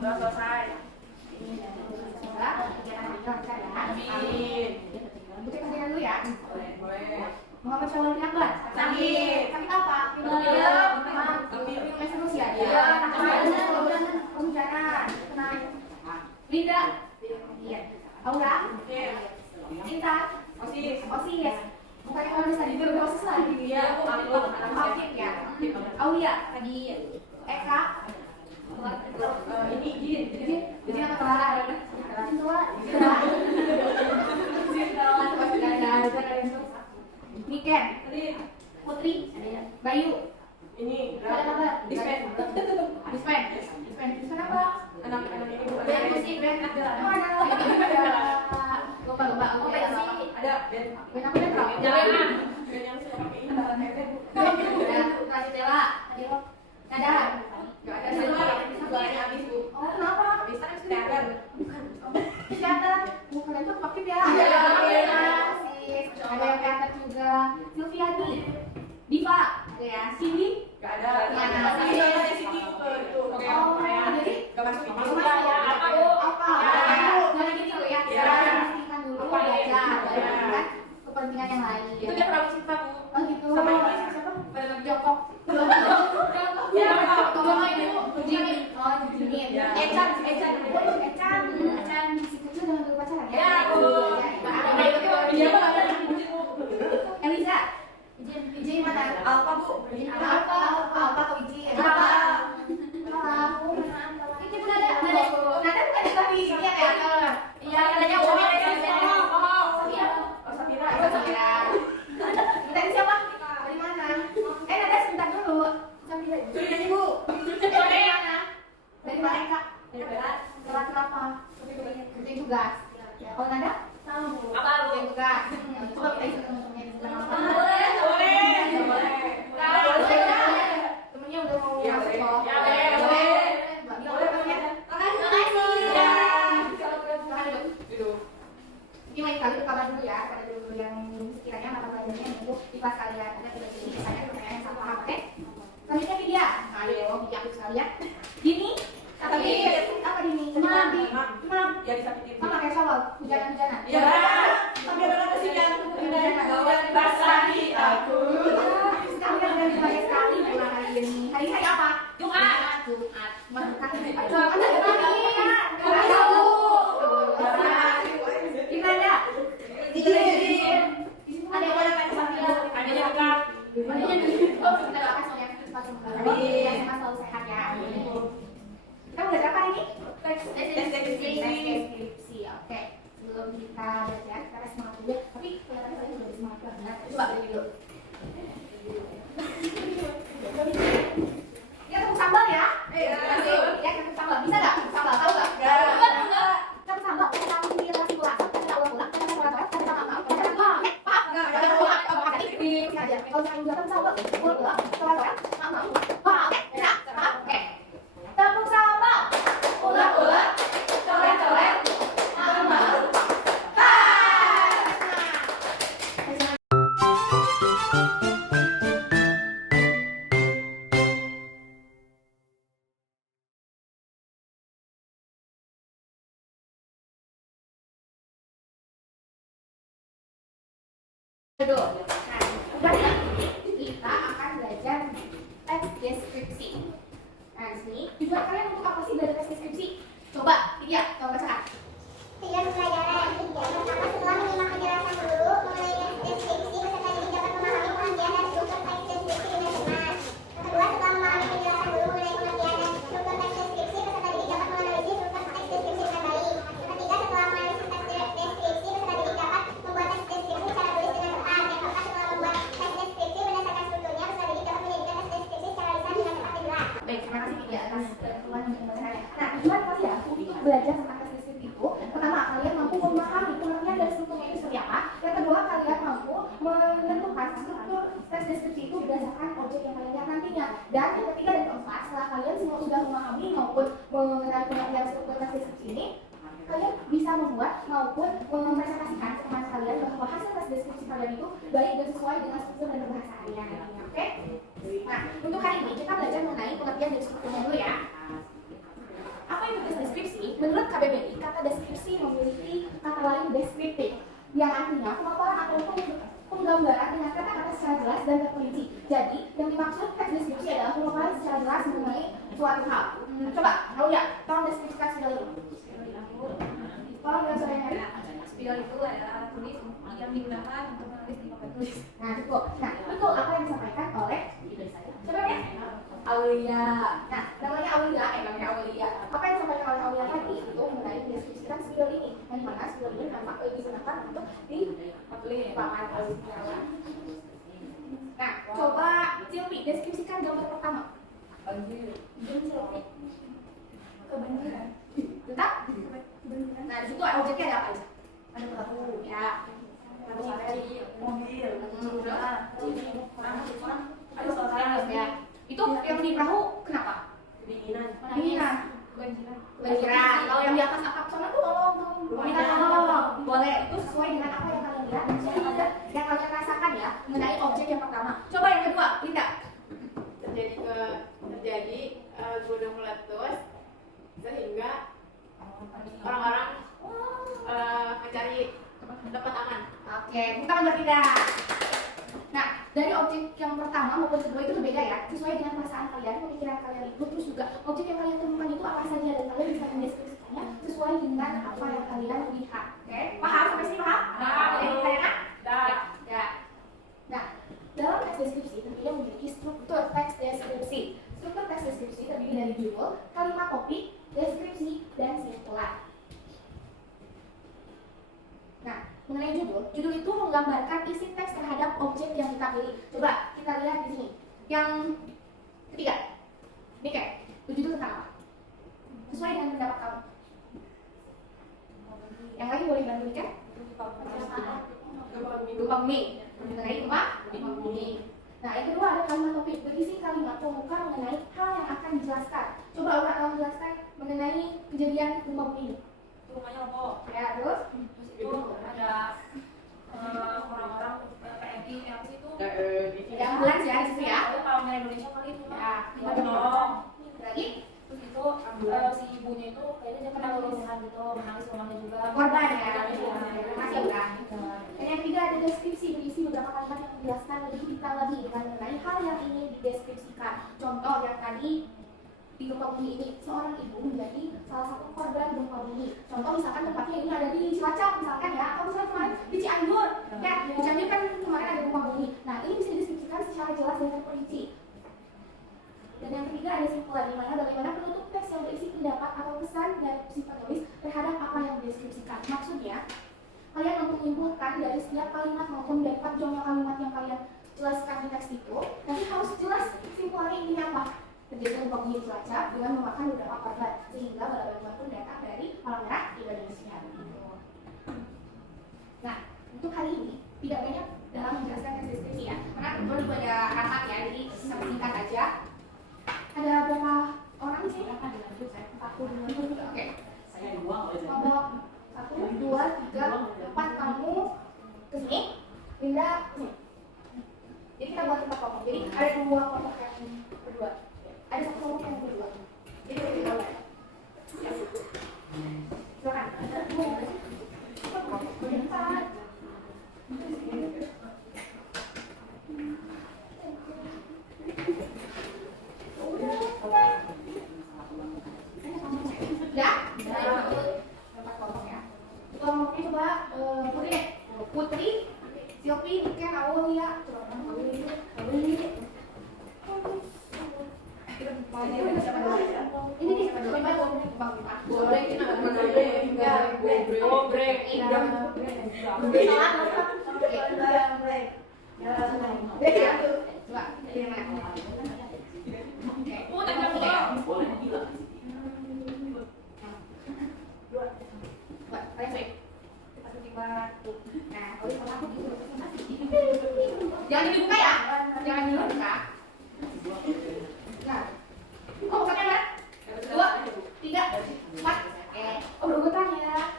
Udah selesai. Semoga kegiatan hari ini lancar ya. Amin. Buka kegiatan dulu ya. Boleh. Muhammad Syawal bin Akbar. Sakit. Sakit apa? Pilek. Minum es terus ya. Iya. Hujanan. Tenang. Linda. Iya. Aura. Iya. Cinta. Osis. Osis. Bukannya kalau bisa dulu osis lagi. Iya, aku Aktif ya. Aulia. Tadi Eka. Ini izin. Jadi apa Clara? Cinta. Niken. Putri. Bayu. Ini Dispen. Dispen. Dispen apa? anak-anak ini bukan Band musik, band ada. Oh, ada. Lomba. Oh, band sih. ada band Band apa band rock? jalanan. Band yang suka pakai ini. Raditela. Nada. Enggak ada semuanya habis, Bu. Oh, kenapa? Habis kan teater. Teater. Bukan itu aktif ya? Iya. Ada yang teater juga. Silviani. Diva. Ada ya. Cindy. Enggak ada. Mana? Tapi enggak ada Siti ke itu. Oke, kayak jadi enggak masuk itu. masuk ya. Apa, Bu? Apa? Jangan gitu ya. Iya. Pastikan dulu belajar. Kan kepentingan yang lain. Itu dia pernah cinta, Bu. Oh gitu. Sama ini siapa? Pada jongkok. Iya, Tolong ini Bu. Jimin. Oh, Jimin. Ya. Ecan. Si kecil jangan lupa pacaran ya. Ya, Bu. Dia apa ada? Eliza. Izin mana? Alfa, Bu. Apa atau izin? Apa? Ini pun ada. Nada bukan di tapi ini ya kayak. Iya, nadanya umum ya. Safira. Safira. Kita ini siapa? Dari mana? Nada sebentar dulu. Safira. Sudah nyanyi, Bu. Dari mana? Dari mana Kak? Dari Berat. Berat kenapa? Kerjain tugas. Kalau Nada? Tahu. Apa, Bu? Kerjain tugas. Coba kita isi teman-temannya di sebelah mana. Boleh. Temennya udah mau Ya, masuk boleh. kok. Ya, boleh. Boleh temennya. Makasih. Duduk. Ini lain kali kabar dulu ya, pada dulu yang sekiranya mata pelajarannya untuk di kelas kalian ada tugas ini, misalnya pertanyaan yang satu oke? Selanjutnya Vidya. Nah, dia mau Vidya aktif sekali ya. Dini. Tapi apa Dini? Imam. Ya disakitin. Sama kayak Syawal, hujanan-hujanan. Ya, sambil mengasihkan dan basahi aku. Sekalian dari banyak sekali tema hari ini. Hari apa? Jumat. Jumat ada lagi. Gimana? Izin. Ada yang mana kan Safira? Ada yang enggak. Adanya kita doakan semoga cepat sembuh. Ya, semua selalu sehat ya. Kita belajar apa ini? Teks deskripsi. Oke. Sebelum kita belajar, kita harus semangat dulu. Tapi kelihatannya kalian udah semangat banget. Coba belajar dulu. Ya, tepuk sambal ya. Ya, tepuk sambal. Bisa nggak? Tepuk sambal, tahu nggak? Enggak. Tepuk sambal. Kita ambil simulasi. Kita ulang-ulang. Kita ulang-ulang. Kita maaf. Kita maaf. Paham nggak? Kita ulang. Ini aja. Kalau misalnya udah tepuk sambal, ulang-ulang. Ulang-ulang. Maaf. Paham? Bisa? Paham? Oke. Tepuk sambal. Ulang-ulang. Coret-coret. Maaf. Nah, udah ya. Kita akan belajar teks deskripsi. Nah, di sini tujuan kalian untuk apa sih belajar teks deskripsi? Coba, Vidya, coba bacakan. Tujuan pembelajaran yang ketiga, pertama setelah menyimak penjelasan dulu mengenai deskripsi, peserta didik dapat memahami pengertian dan struktur teks deskripsi dengan jelas. Yang kedua, setelah memahami penjelasan dulu mengenai pengertian dan struktur teks deskripsi, peserta didik dapat menganalisis struktur teks deskripsi dengan baik. Yang ketiga, setelah menganalisis teks deskripsi, peserta didik dapat membuat teks deskripsi secara tulis dengan tepat. Yang keempat, setelah membuat teks deskripsi berdasarkan strukturnya, peserta didik dapat menjadikan teks deskripsi secara lisan dengan cepat dan jelas. Baik, terima kasih Vidya atas bantuan yang membacakannya. Nah, tujuan kalian untuk belajar tentang teks deskripsi itu, pertama, kalian mampu memahami pengertian dan strukturnya itu seperti apa. Yang kedua, kalian mampu menentukan struktur teks deskripsi itu berdasarkan objek yang kalian lihat nantinya. Dan yang ketiga dan keempat, setelah kalian semua sudah memahami maupun mengenai pengertian struktur teks deskripsi ini, kalian bisa membuat maupun mempresentasikan ke teman kalian bahwa hasil tes deskripsi kalian itu baik dan sesuai dengan struktur dan bahasa kalian. Oke? Nah, untuk hari ini kita belajar mengenai pengertian dan strukturnya dulu ya. Apa itu tes KBBI, kata deskripsi memiliki kata lain deskriptif, yang artinya pemaparan atau penggambaran dengan kata-kata secara jelas dan terperinci. Jadi, yang dimaksud teks deskripsi adalah pemaparan secara jelas mengenai suatu hal. Coba, Aulia, tolong deskripsikan spidol itu. Tolong dengan suara yang nyanyi. Spidol itu adalah alat tulis yang digunakan untuk menulis di papan tulis. Nah, cukup. Nah, itu apa yang disampaikan oleh siapa ya? Aulia. Nah, namanya Aulia. Apa yang disampaikan oleh Aulia tadi itu mengenai deskripsikan spidol ini. Yang mana spidol ini memang digunakan untuk di papan tulis. Nah, coba Cilpi deskripsikan gambar pertama. Banjir. Cilpi. Kebanjiran. Tetap? Nah, di situ objeknya ada apa aja? Ada perahu. Ya. Mobil. Ada orang ya. Itu yang di perahu kenapa? Kedinginan. Banjiran. Kalau yang di atas atap sana tuh boleh. Itu sesuai dengan apa yang kalian lihat dan sesuai dengan yang kalian rasakan ya mengenai objek yang pertama. Coba yang kedua, Linda. terjadi gunung meletus sehingga orang-orang mencari tempat aman. Oke, kita akan berpindah. Nah, dari objek yang pertama maupun kedua itu berbeda ya, sesuai dengan perasaan kalian, pemikiran kalian itu, terus juga objek yang kalian temukan itu apa saja dan kalian bisa mendeskripsikannya sesuai dengan apa yang kalian lihat. Oke, paham sampai sini paham? Ada yang bertanya? Ya. Nah, dalam teks deskripsi tentunya memiliki struktur teks deskripsi. Struktur teks deskripsi terdiri dari judul, kalimat topik, deskripsi, dan simpulan. Nah, mengenai judul itu menggambarkan isi teks terhadap objek yang kita pilih. Coba kita lihat di sini. Yang ketiga, ini kayak judul tentang apa? Sesuai dengan pendapat kamu. Yang lain boleh bantu kan? Gempa bumi. Mengenai gempa bumi. Nah, yang kedua ada kalimat topik. Berisi kalimat pembuka mengenai hal yang akan dijelaskan. Coba Aura tolong jelaskan mengenai kejadian gempa bumi ini. Rumahnya roboh. Ya, terus? Itu ada orang-orang PMI yang itu Ada ambulans ya di situ ya. kalau nggak Indonesia kali itu Ya, kita menolong. lagi Terus itu si ibunya itu kayaknya dia kena lulusan gitu, menangis rumahnya juga. korban ya. Masih udah. Dan yang ketiga ada deskripsi, berisi beberapa kalimat yang menjelaskan lebih detail lagi dengan mengenai hal yang ingin dideskripsikan. Contoh yang tadi di gempa bumi ini, seorang ibu menjadi salah satu korban gempa bumi. Contoh misalkan tempatnya ini ada di Cilacap misalkan ya, atau misalnya kemarin di Cianjur. Ya, di Cianjur kan kemarin ada gempa bumi. Nah, ini bisa dideskripsikan secara jelas dan terperinci. Dan yang ketiga ada simpulan, di mana bagaimana penutup teks yang berisi pendapat atau pesan dari si penulis terhadap apa yang dideskripsikan. Maksudnya, kalian untuk menyimpulkan dari setiap kalimat maupun dari panjangnya kalimat yang kalian jelaskan di teks itu, nanti harus jelas simpulannya intinya apa. Terjadi gempa bumi Cilacap dengan memakan beberapa korban, sehingga bala bantuan pun datang dari Palang Merah Indonesia. Nah, untuk hari ini tidak banyak dalam menjelaskan teks deskripsi ya, karena kebetulan itu ada rapat ya, jadi singkat aja. Ada berapa orang sih? Aku dulu. Oke. Kelompok 1, 2, 3, 4 kamu kesini, Linda kesini. Jadi kita buat 4 kelompok. Jadi ada 2 kelompok yang berdua. Ada 1 kelompok yang berdua. Jadi kita buat. Ya. Silakan. Kelompok berempat. Kelompoknya coba Putri, Silvi, Ken, Aulia, ini nih jangan dibuka ya, jangan dibuka. Nah, oh bukannya kan? 2, 3, 4. Oh berurutan ya.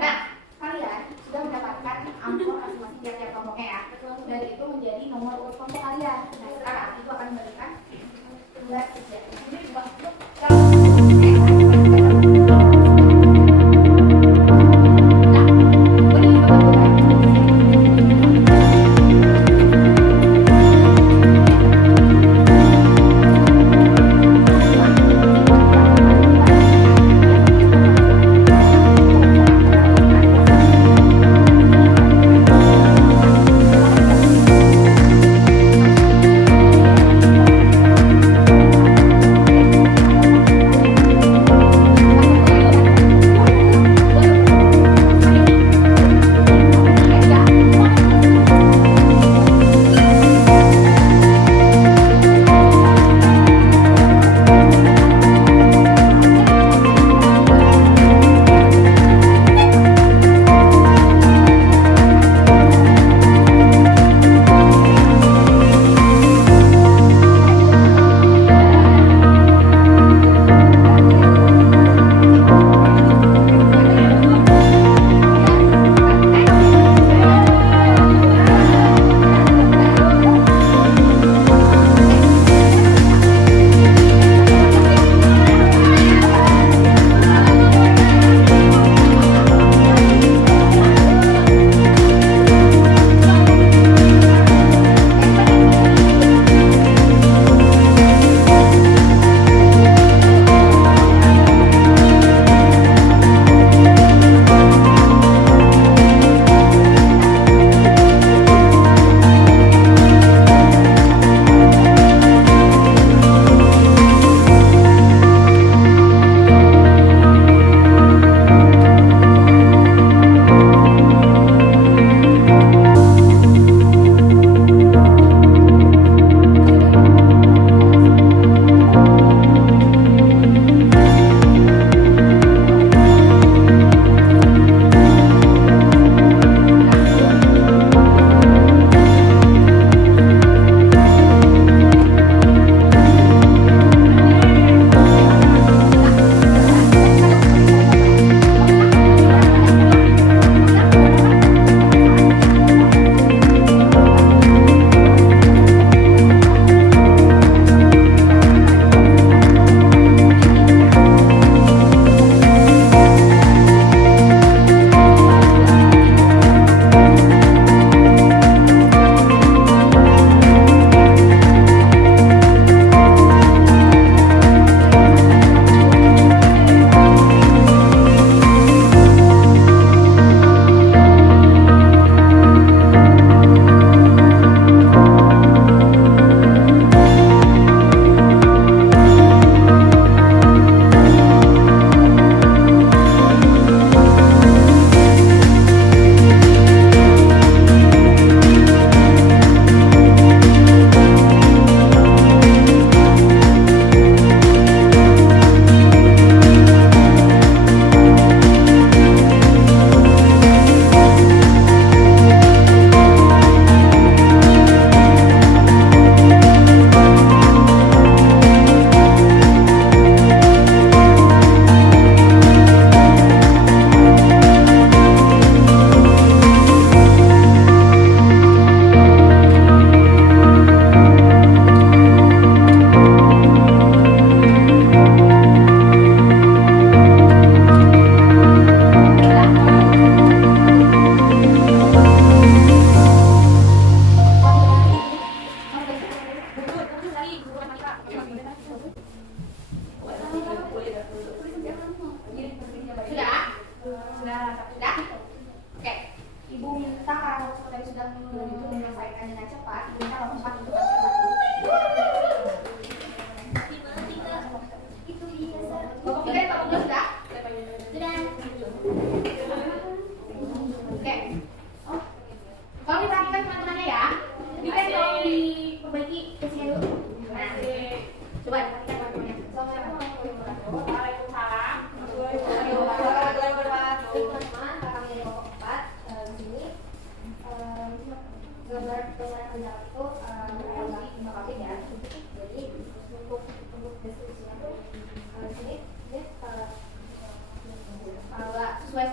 Nah, kalian sudah mendapatkan amplop masing-masing tiap-tiap kelompoknya ya. Dan itu menjadi nomor urut kelompok kalian. Nah sekarang itu akan memberikan tugas kerja. Jadi kalau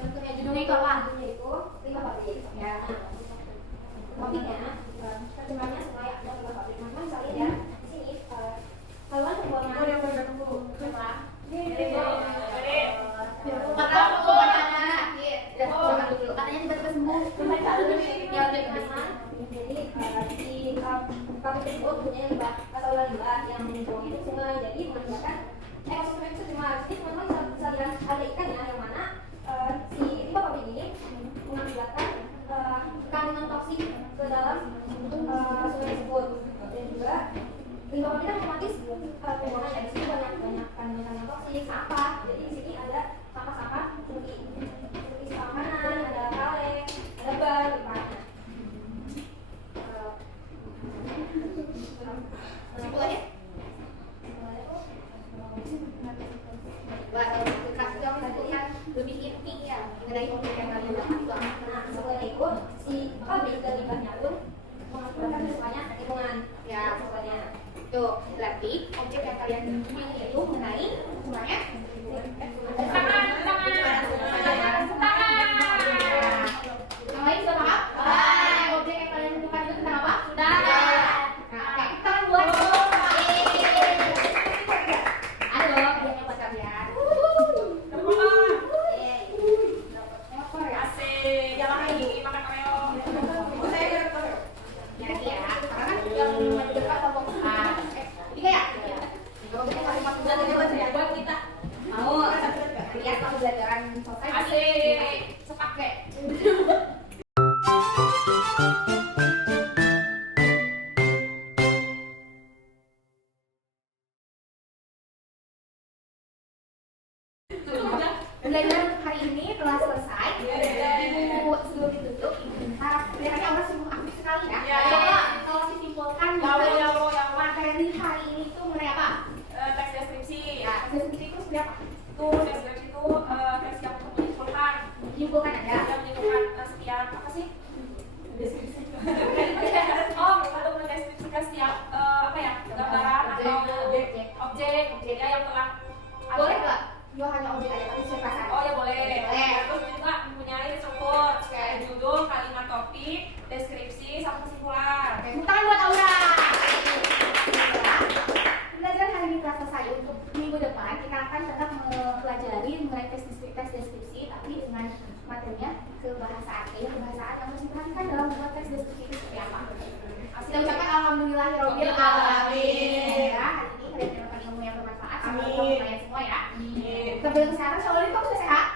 strukturnya judulnya itu apa? Judulnya itu limbah pabrik. Ya. Topiknya terjemahannya semua ya, ada limbah pabrik. Teman-teman bisa lihat ya di sini saluran pembuangan limbah. Katanya tiba-tiba sembuh. Jadi di pabrik tersebut punya limbah saluran limbah yang membuang itu sungai. Jadi mengakibatkan ekosistem itu tercemar. Jadi teman-teman bisa lihat ada ikannya yang mana si limbah pabrik ini mengakibatkan kandungan toksik ke dalam sungai tersebut. Dan juga limbah pabrik kan otomatis pembuangan ya, di sini banyak kandungan toksik, sampah. Jadi di sini ada sampah-sampah seperti sampah makanan, ada kaleng, ada ban, limpahannya. Kesimpulannya? Lebih inti ya mengenai topik yang kalian dapat itu. Nah, sebenarnya itu si pabrik dan limbahnya pun mengakibatkan semuanya lingkungan. Ya, sebenarnya. Tuh, berarti objek yang kalian pilih itu mengenai semuanya. Yang lain sudah paham? Objek yang kalian tentukan itu tentang apa? Sudah. Nah, oke, kita akan buat. Aduh, hadiahnya buat kalian. Pelajaran selesai asik sepaket. Pembelajaran hari ini telah selesai. Ibu sebelum ditutup, kelihatannya orang sungguh aktif sekali ya. Coba kalau disimpulkan materi hari ini itu mengenai apa? Teks deskripsi. Ya, deskripsi itu seperti apa? Deskripsi itu teks yang menyimpulkan. Menyimpulkan aja. Yang menyimpulkan setiap apa sih? Deskripsi. Oh, untuk mendeskripsikan setiap apa ya? Gambaran atau objek ya yang telah Boleh nggak? Yo hanya objek aja tapi saya pasang. Oh ya boleh. Terus juga mempunyai struktur kayak judul, kalimat topik, deskripsi, sama kesimpulan. Oke, tepuk tangan buat Aura. Pembelajaran hari ini telah selesai. Untuk minggu depan kita akan tetap mempelajari mengenai teks deskripsi, tapi dengan materinya kebahasaan. Kebahasaan yang harus diperhatikan dalam membuat teks deskripsi itu seperti apa. Kita ucapkan alhamdulillahirobbil alamin. Ya, hari ini kalian mendapatkan ilmu yang bermanfaat. Semoga kalian semua ya. Sampai sekarang soalnya kamu sudah sehat.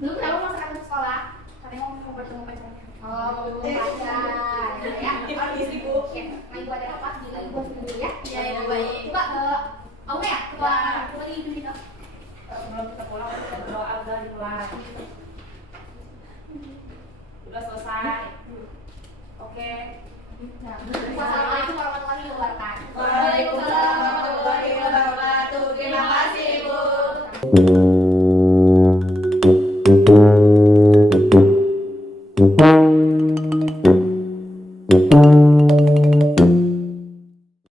Dulu kamu masuk ke sekolah, katanya mau bertemu pacarnya. Oh, mau bertemu pacar, ya? Habis ibu. Oke, nah ibu ada apa? Bila ibu sendiri ya? Iya, ibu baik. Coba, Aura ya? Coba dipimpin dong. Sebelum kita pulang kita berdoa udah dimulai. Udah selesai. Oke. Assalamualaikum warahmatullahi wabarakatuh. Waalaikumsalam warahmatullahi wabarakatuh. Terima kasih, Ibu.